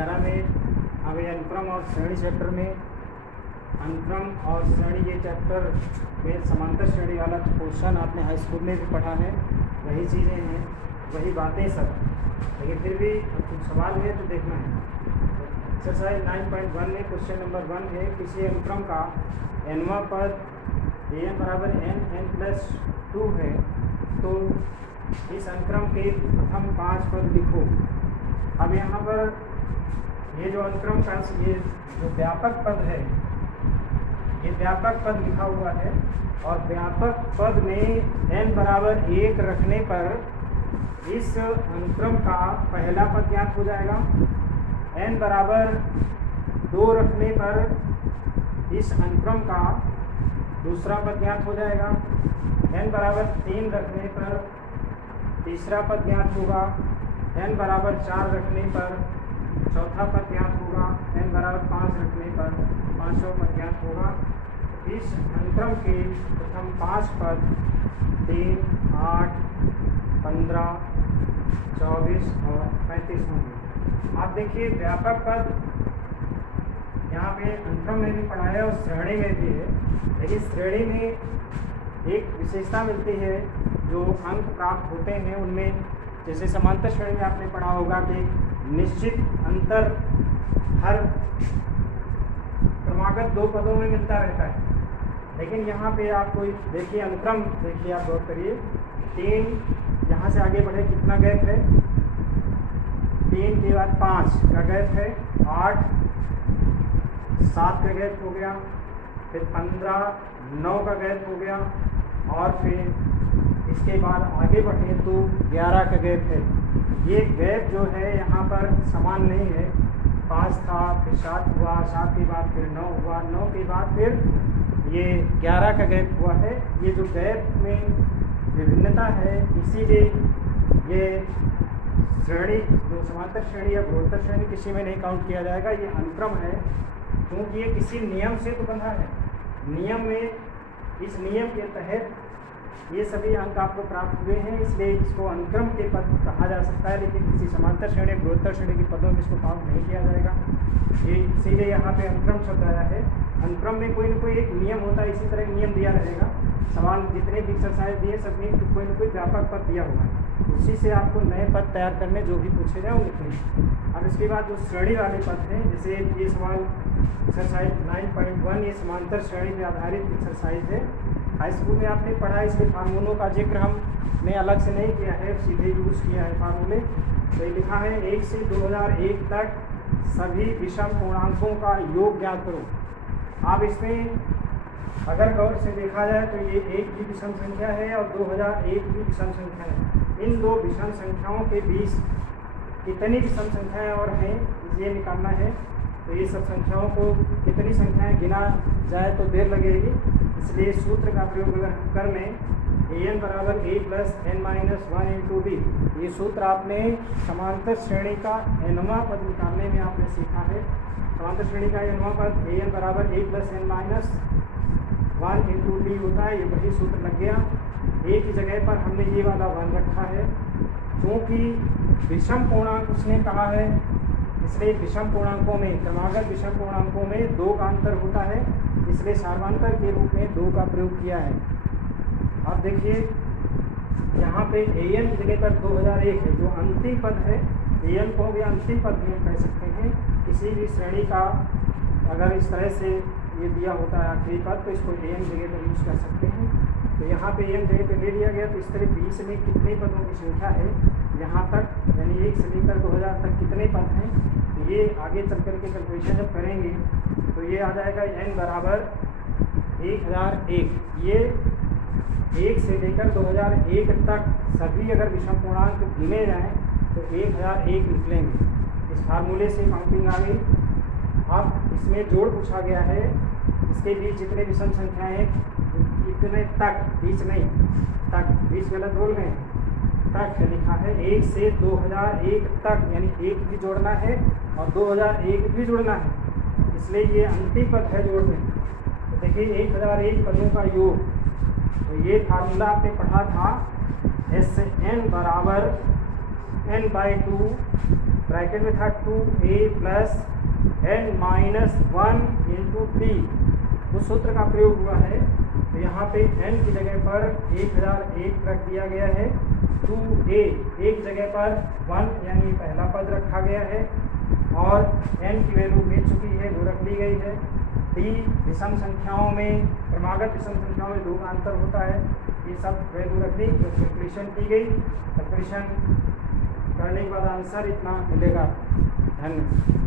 11 में अभी अनुक्रम और श्रेणी चैप्टर में अनुक्रम और श्रेणी ये चैप्टर में समांतर श्रेणी वाला क्वेश्चन आपने हाई स्कूल में भी पढ़ा है, वही चीज़ें हैं, वही बातें सब, लेकिन फिर भी कुछ सवाल है तो देखना है। एक्सरसाइज 9.1 में क्वेश्चन नंबर 1 है, किसी अनुक्रम का nवां पद an बराबर n+2 है तो इस अनुक्रम के प्रथम 5 पद लिखो। अब यहाँ पर ये जो अनुक्रम का ये जो व्यापक पद है, ये व्यापक पद लिखा हुआ है और व्यापक पद में n बराबर 1 रखने पर इस अनुक्रम का पहला पद ज्ञात हो जाएगा। n बराबर 2 रखने पर इस अनुक्रम का दूसरा पद ज्ञात हो जाएगा। n बराबर 3 रखने पर तीसरा पद ज्ञात होगा। n बराबर 4 रखने पर चौथा पद ज्ञात होगा। n बराबर 5 रखने पर पांचवा पद ज्ञात होगा। इस अनुक्रम के प्रथम 5 पद 3, 8, 15, 24 और 35 होंगे। आप देखिए व्यापक पद यहाँ पे अनुक्रम में भी पढ़ा है और श्रेणी में भी है, लेकिन श्रेणी में एक विशेषता मिलती है, जो अंक प्राप्त होते हैं उनमें, जैसे समांतर श्रेणी में आपने पढ़ा होगा कि निश्चित अंतर हर क्रमागत 2 पदों में मिलता रहता है। लेकिन यहाँ पे आपको देखिए अनुक्रम, देखिए आप गौर करिए, 3 यहाँ से आगे बढ़े कितना गैप है, 3 के बाद 5 का गैप है, 8 7 का गैप हो गया, फिर 15 9 का गैप हो गया, और फिर इसके बाद आगे बढ़े तो 11 का गैप है। ये गैप जो है यहाँ पर समान नहीं है, 5 था, फिर 7 हुआ, 7 के बाद फिर 9 हुआ, 9 के बाद फिर ये 11 का गैप हुआ है। ये जो गैप में विभिन्नता है, इसीलिए ये श्रेणी जो समांतर श्रेणी या गुणोत्तर श्रेणी किसी में नहीं काउंट किया जाएगा, ये अनुक्रम है, क्योंकि ये किसी नियम से तो बंधा है। नियम में, इस नियम के तहत ये सभी अंक आपको प्राप्त हुए हैं, इसलिए इसको अनुक्रम के पद कहा जा सकता है, लेकिन किसी समांतर श्रेणी गुणोत्तर श्रेणी के पदों में इसको काउंट नहीं किया जाएगा। ये इसीलिए यहाँ पे अनुक्रम शब्द आया है। अनुक्रम में कोई न कोई एक नियम होता है, इसी तरह नियम दिया रहेगा। सवाल जितने भी एक्सरसाइज दिए सब में कोई न कोई व्यापक पद दिया होगा, उसी से आपको नए पद तैयार करने जो भी पूछे जाए वो लिखने। अब इसके बाद जो श्रेणी वाले पद हैं, जैसे ये सवाल एक्सरसाइज 9.1 ये समांतर श्रेणी पर आधारित एक्सरसाइज है। हाई स्कूल में आपने पढ़ा, इसके फार्मूलों का जिक्र हमने अलग से नहीं किया है, सीधे यूज़ किया है फार्मूले। तो ये लिखा है 1 से 2001 तक सभी विषम पूर्णांकों का योग ज्ञात करो। आप इसमें अगर गौर से देखा जाए तो ये 1 भी विषम संख्या है और 2001 भी विषम संख्या है। इन दो विषम संख्याओं के बीच कितनी विषम संख्याएँ और हैं ये निकालना है। तो ये सब संख्याओं को कितनी संख्याएं गिना जाए तो देर लगेगी, इसलिए सूत्र का प्रयोग अगर कर लें, an बराबर a plus n-1 into b, ये सूत्र आपने समांतर श्रेणी का nवां पद निकालने में आपने सीखा है। समांतर श्रेणी का nवां पद an बराबर a plus n-1 into b होता है, ये वही सूत्र लग गया। a की जगह पर हमने ये वाला 1 रखा है, क्योंकि विषम पूर्णांक उसने कहा है, इसलिए विषम पूर्णांकों में, क्रमागत विषम पूर्णांकों में 2 का अंतर होता है, इसलिए सार्वंतर के रूप में 2 का प्रयोग किया है। अब देखिए यहाँ पे an की जगह पर 2001 है, जो अंतिम पद है, an को भी अंतिम पद में कह सकते हैं। किसी भी श्रेणी का अगर इस तरह से ये दिया होता है आखिरी पद, तो इसको an जगह पर यूज़ कर सकते हैं। तो यहाँ पे an जगह पर ले लिया गया, तो इस तरह बीच में कितने पदों की संख्या है यहाँ तक, यानी 1 से लेकर 2000 तक कितने पद हैं, तो ये आगे चल कर के कैलकुलेशन जब करेंगे तो ये आ जाएगा n बराबर 1001। ये 1 से लेकर 2001 तक सभी अगर विषम पूर्णांक गिने जाएँ तो 1001 निकलेंगे। इस फार्मूले से काउंटिंग आ गई। अब इसमें जोड़ पूछा गया है, इसके बीच जितने विषम संख्याएँ हैं इतने तक, बीच नहीं तक, बीच गलत बोल गए, तक लिखा है। 1 से 2001 तक, यानी 1 भी जोड़ना है और 2001 भी जोड़ना है, इसलिए ये अंतिम पद है जोड़ने। तो देखिए 1001 पदों का योग, तो ये फार्मूला आपने पढ़ा था, Sn बराबर n/2 ब्रैकेट में था 2a plus n minus 1 into T, उस सूत्र का प्रयोग हुआ है। तो यहाँ पे n की जगह पर 1001 रख दिया गया है, 2a एक जगह पर 1 यानी पहला पद रखा गया है और n की वैल्यू मिल चुकी है, वो रख दी गई है। d विषम संख्याओं में, क्रमागत विषम संख्याओं में 2 का अंतर होता है, ये सब वैल्यू रख दी, तो कैलकुलेशन की गई। कैलकुलेशन करने के बाद आंसर इतना मिलेगा। धन्यवाद।